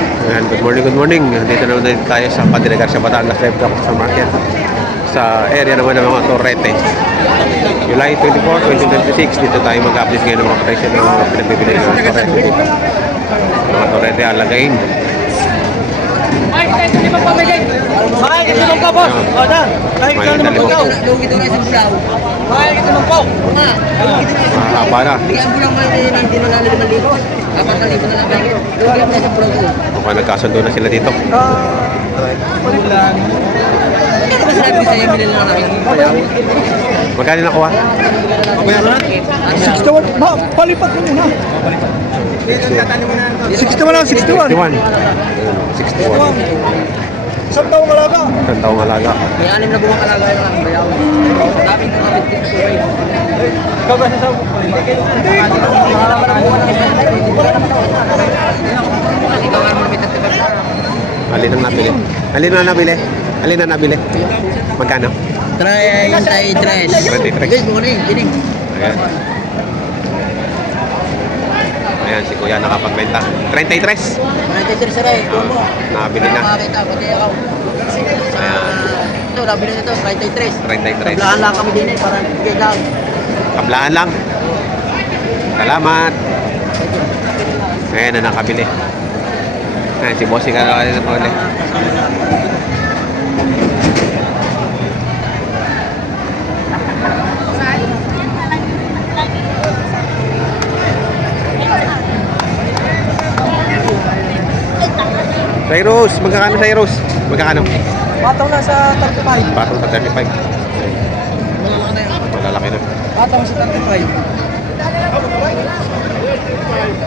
Ayan, good morning. Dito naman tayo sa Padre Garcia Batangas Live sa market. Sa area naman ng mga Torrete. July 24, 2026, dito tayo mag-update ngayon ng mga presyo ng mga pinagbibili ng Torrete dito. Mga Torrete alagain. Ay, ito pa pamigay. Ay, ito lang ka, boss. O, da. Ay, ito naman po daw. Lugi daw na isang bulaw. Ay, ito lang po. Mahaba na. Bigyan mo lang mga hindi na lang 5,000. 4,000 na lang kayo. Lugi na isang bulaw ko. Mukhang nagkasundo na sila dito. Ulan. Ito ba sabi sa'yo, bilhin lang namin. Magkano nakuha? Bayaran na? 61. Palipat mo muna. 61 lang, 61. 61. 61. Isang taong malaga. Isang taong alaga. May 6 na buwang kalagay lang ang bayaw. Daming mga bitin sa tuway. Ikaw ba sa Hindi. Mahalaman ang buwan ng isang tayo. Hindi ko lang naman ako. Ikaw nga mo namin tatibag na. Alin ang nabili? Alin ang nabili? Alin ang nabili? Magkano? 33. 33. Guys, buwan na yun. Kining. Ayan. Ayan, si Kuya nakapagbenta. 33. 93 sa rin. Buwan mo. Nakabili na. Makakita, pati ako. Ito, nabili nito, 33. 33. Tablahan lang kami din eh, para bigay lang. Kablaan lang. Salamat. Ayan na nakabili. Ayan, si Bossy ka na sa puli. Cyrus, magkakano Cyrus? Magkakano? Patong na sa 35. Patong sa 35. Malalaki na. Patong sa 35.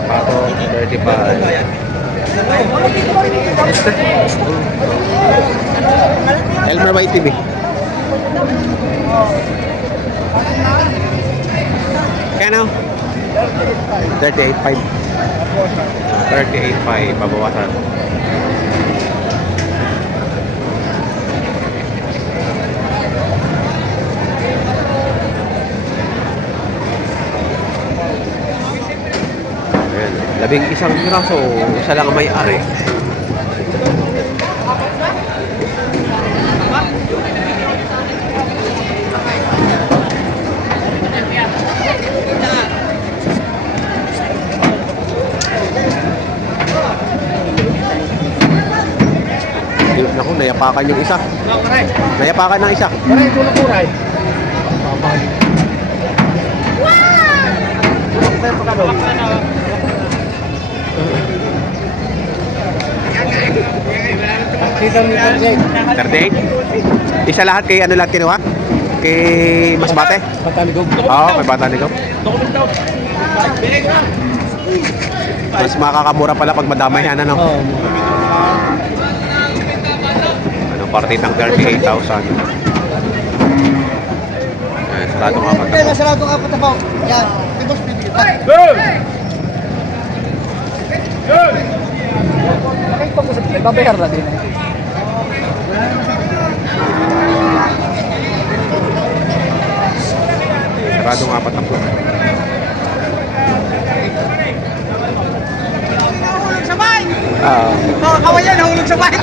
Patong 35. Elmer White TV. Kano? 38.5. 38.5 pabawasan. Ayan, 11 piraso, isa lang ang may-ari. Naku, nayapakan yung isa. Nayapakan ng isa. Kuray, tulong kuray. Dito ni 38? Isa lahat kay ano lahat kinuha? Kay Masbate? Pataligog. Oo, kay Bataligog. Mas makakamura pala pag madamay yan, ano? Oo. Ano, partitang 38,000. Ayan, sarado nga pa. Kaya sarado ka pa tabaw. Yan. Ibos bibigyan. Bakit pa po sa play? Babayar na din. Sarado nga pa tatlo. Nahulog sa bahay! Ah, Kawayan, nahulog sa bahay!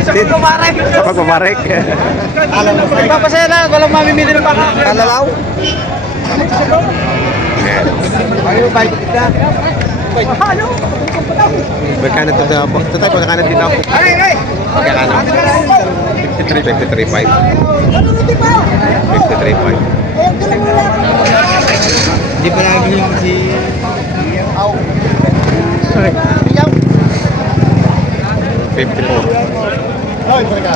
Sa pagbabarek! sa pagbabarek. Nagpapasaya na, walang mamimili ng baka. Kalalaw? Ayan. Ayaw, balik ka. Ano? Magkano ito sa ito tayo, magkano dito? Magkano? 53, 53.5. 53.5. Hindi pa namin yung si... Aw. 54. Ay, balik ka.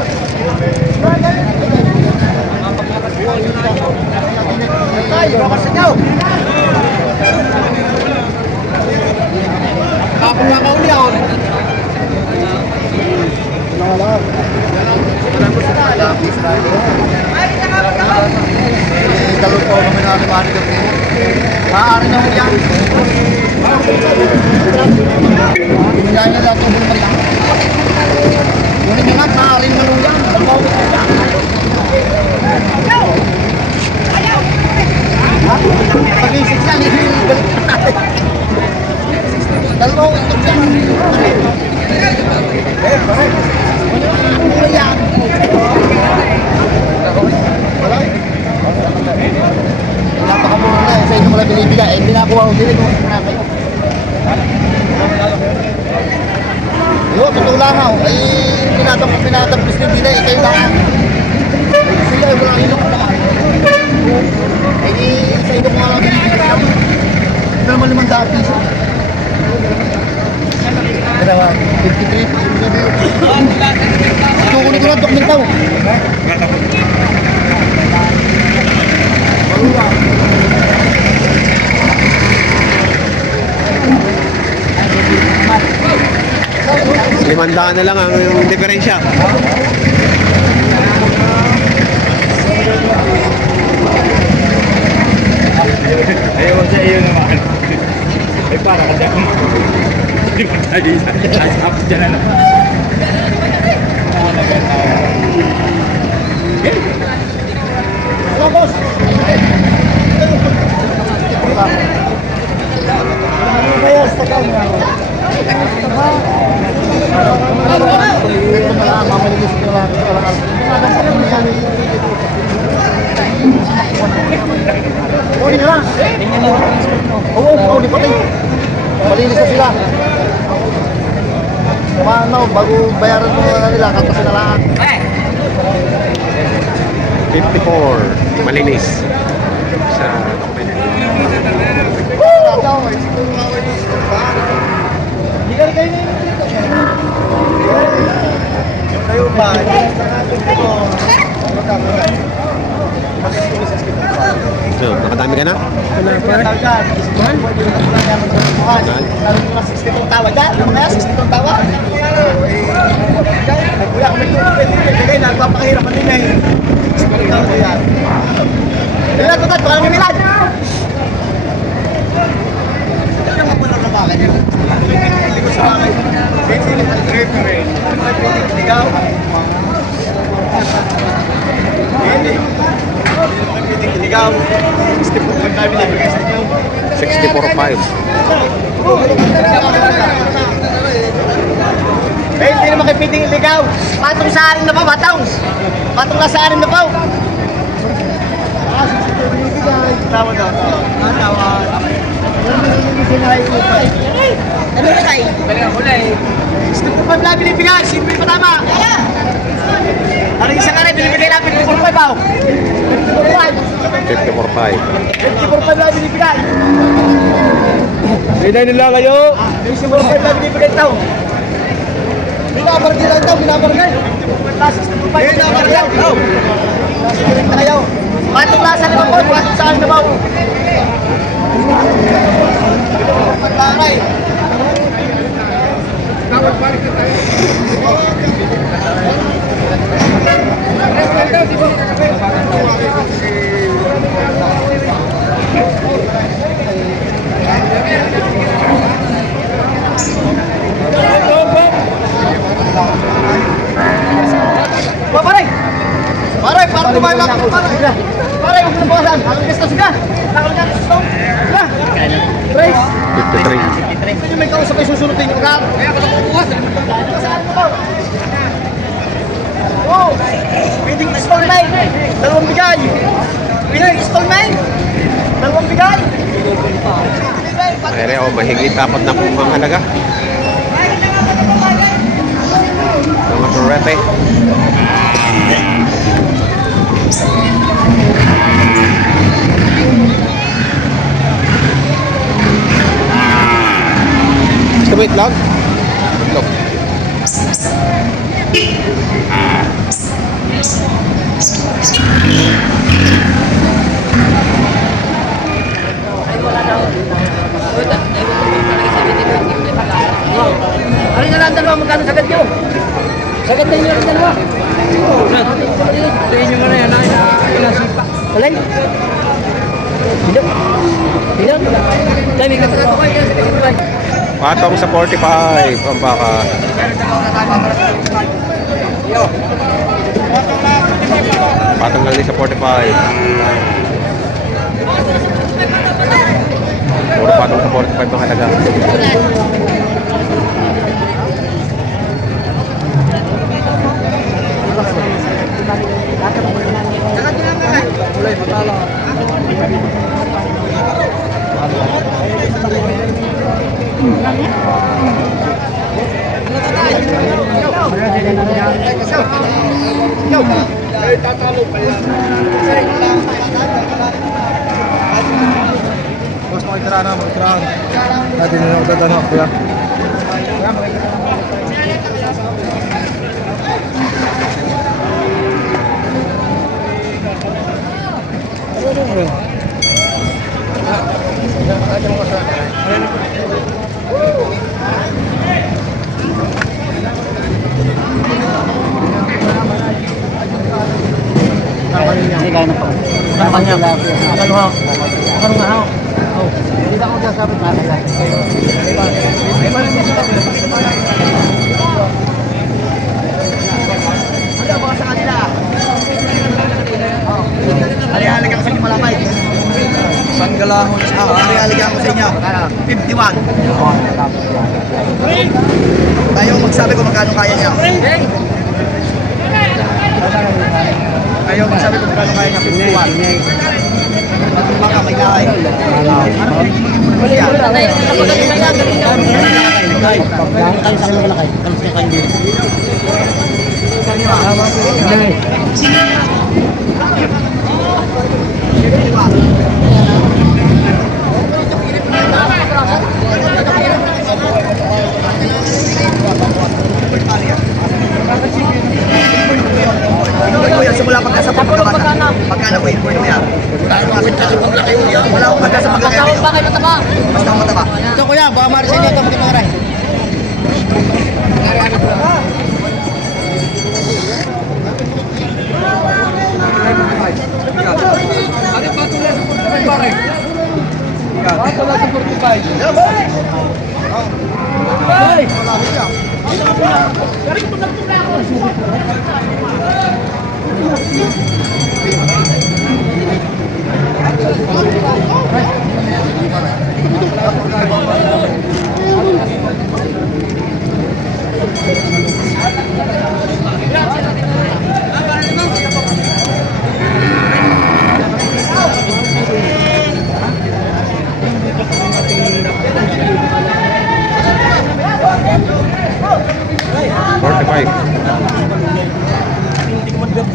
Ay, bakas sa nyaw. Kapag makauli ako. Talong po kami na alimanin ng po. Maaari na mo yan. Kaya niya lang tubol mo lang. Ngunit nga, maaari na mo yan. Pag-isip yan, balik na natin. Dalawang ito siya. wow, dili ko sa kayo. Yo, totoo lang ako. Ay, pinatapos din dito, kayo lang. Sila, wala rin ako na. Ay, sa ito ko nga lang. Ito naman 500 piso. Kaya, 53. Ito ko nito lang, dokumentaw. Limandaan na lang ang yung diferensya. Ayaw sa iyo naman. Ay para kasi ako hindi ko tayo tapos dyan na naman. Hello, boss. Bayas sa kanya. Mamalinis ko lang. Uli na lang. Oo, di pati. Malinis na sila. Paano, bago bayaran mo na nila, katasin na lang. 54. Malinis. Sa Kayo ba? So, nakadami ka na? Tawad ka? Yung mga 60 tawad? Kuya, kung may nagpapakahirapan din eh. 60 tawad yan. Kailan ko tat, baka naman nilad. Ito naman po lang na bakit yun. Hindi ko sa bakit. Sili pa rin pa rin. Ikaw? Hindi. Ikaw? 64 kami nabigay sa inyo. 64.5. Eh, hindi naman kayo piting iligaw. Patong sa arin na pa, patong. Patong na sa arin na pa. Tawad daw. Tawad. Ano na tayo? Balik ako na eh. Gusto ko pa lang binibigay. Simple pa tama. Ano yung isang aray, binibigay lang. 54.5 ba? 54.5. 54.5. 54.5 lang binibigay. Pinay nila kayo. 54.5 lang binibigay tao. Binabargay lang tao, binabargay. 54.5 binabargay lang tao. Nasikilig na kayo. Patong lasa naman po, patong sa akin naman. Paglaray. Pare! Pare, parang kumain lang ako. Pare, huwag na bukasan. Ang gusto suga. Takal ka gusto. Suga. Trace. 53. Hindi may kausap ay susunutin ko ka. Kaya ako lang bukas. Saan mo ba? Oh! Pwedeng installment. 2 bigay. Pwedeng installment. 2 bigay. Ere, oh, mahigit 4 na pong mga halaga. Mga turete. Gusto mo itlog? Itlog. Ano na lang dalawa magkano sagad nyo? Sagad na nyo lang dalawa. Tingin nyo nga na yan, nasipa. Alay? Bilog. Bilog. Kami ka sa kayo. Patong sa 45 ang baka. Patong lang din sa 45. Puro patong sa 45 ang halaga. Kulay, matala. Boss, makitira na. Dati na ako tatanong, kuya. Hindi kaya na po. Ano kanya? Ano ha? Ano nga ha? Hindi na ako sasabi na kaya. Alihalaga ko sa inyo malapay. Panggalahon sa ako. Alihalaga ko sa inyo. 51. Tayo magsabi kung magkano kaya niya. Ayaw magsabi kung magkano kaya niya. 51. Baka may lahay. Kayo sa kanila kayo. Kamusta kayo dito? Simula pagkasa pagkakabata. Pagkano ko yun? Wala akong pagkasa pagkakabata. Basta akong mataba. Ito kuya, baka marisin niyo ito magkakaray.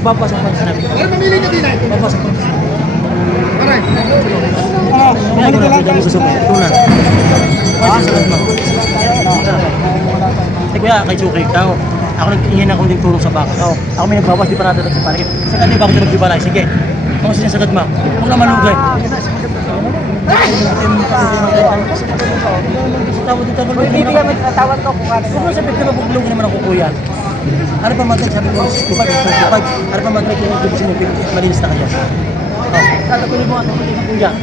Babasok pa sa namin. Ay, mamili ka din ay. Babasok pa sa namin. Aray. Kaya ko na dami gusto mo. Tunan. Sagad mo. Ay kuya, kay Suki, ako nag-ingin ako din tulong sa baka. Ako may nagbawas, di pa natin nagpapalit. Sagad di ba ako din nagbibalay? Sige. Mga sinasagad mo. Huwag na malugay. Bibigyan mo yung tawad ko kung ano. Kung sabi na mabuglong naman ako kuya. Ano pa mag-like sabi ko, tupad. Ano pa mag-like yung gubusin mo, malinis na kayo. Tatagunin mo ano, kuya.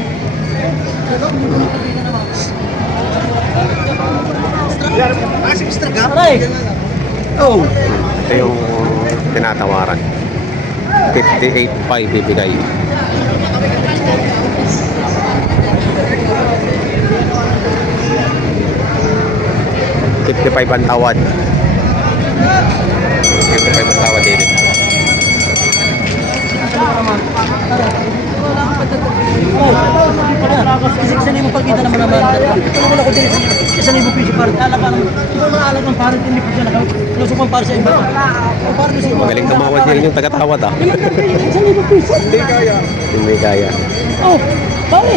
Si Mr. Gap. Aray! Oh. Ito yung tinatawaran. 58.5 bibigay. $55 ang tawad. 55 ang tawad din. Kasi isa libo pagkita naman naman. Tulungan ako din isa libo piso para alaga ng mga alaga ng parang hindi pa siya nakalusok pang para sa iba. O parang gusto mo. Magaling tumawad niya yung tagatawad ah. Isa libo piso. Hindi kaya. Oh, pare.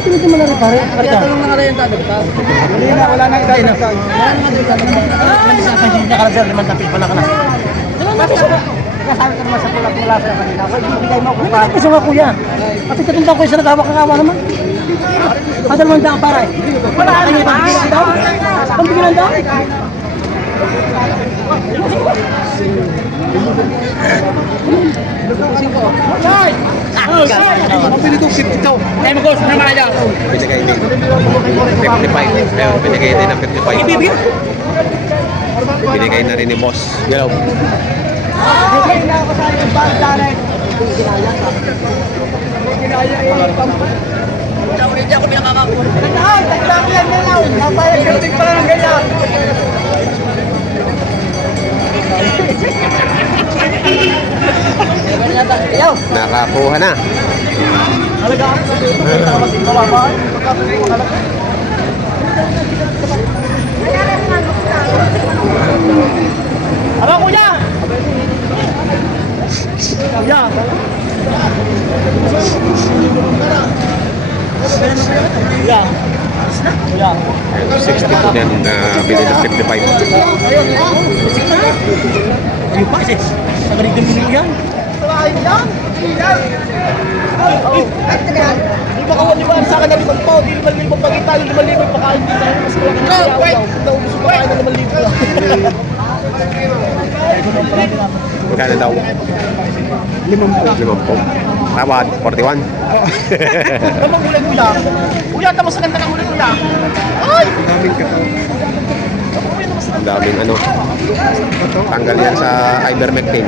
Tinito mo na rin pare. Tulong na nga rin yung tabi. Wala nang kain na. Wala naman din tabi. Hindi sa akin, hindi nakalagyan. Limang tapis pala ka na. Kasabi ka naman sa pula-pula sa kanila. Ibigay mo ako. Kasi nga kuya. Pati katundang ko yung sinagawa kakawa naman. Padal mo ang daan para eh. Wala ka niya pagbigilan daw. Pagbigilan daw. Hoy! Mabili itong 50 daw. Tayo mag-goals na mga dyan. Binigay din. 55. Pero binigay din ng 55. Binigay na rin ni boss. Hello. Hindi ako pinakakakuha. Taglang yan na lang. Napayag ka pala ng ganyan. Nakakuha na. Ano kuya? Ayun pa, sis. Sa ganitong mo yan. Di ba kawan, di ba sa akin na 5,000, di 5,000 pagkita, yung 5,000 pakain din tayo. Mas wala ka na wait! Naubos yung pakain na 5,000 lang. Magkano daw? 50. Tawad, 41. Tamang ulan kuya. Kuya, tapos ang ganda ng ulan kuya. Ay! Ang daming ano. Tanggal yan sa ivermectin.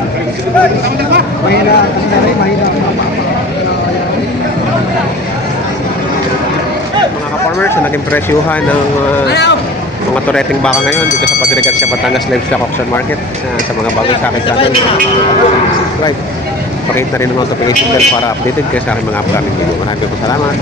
Mga ka-farmers, na naging presyuhan ng mga tureteng baka ngayon dito sa Padre Garcia Batangas Livestock Auction Market. Sa mga bago sa akin channel, subscribe. Pakita rin ang notification bell para updated kayo sa aking mga upcoming video. Maraming po salamat.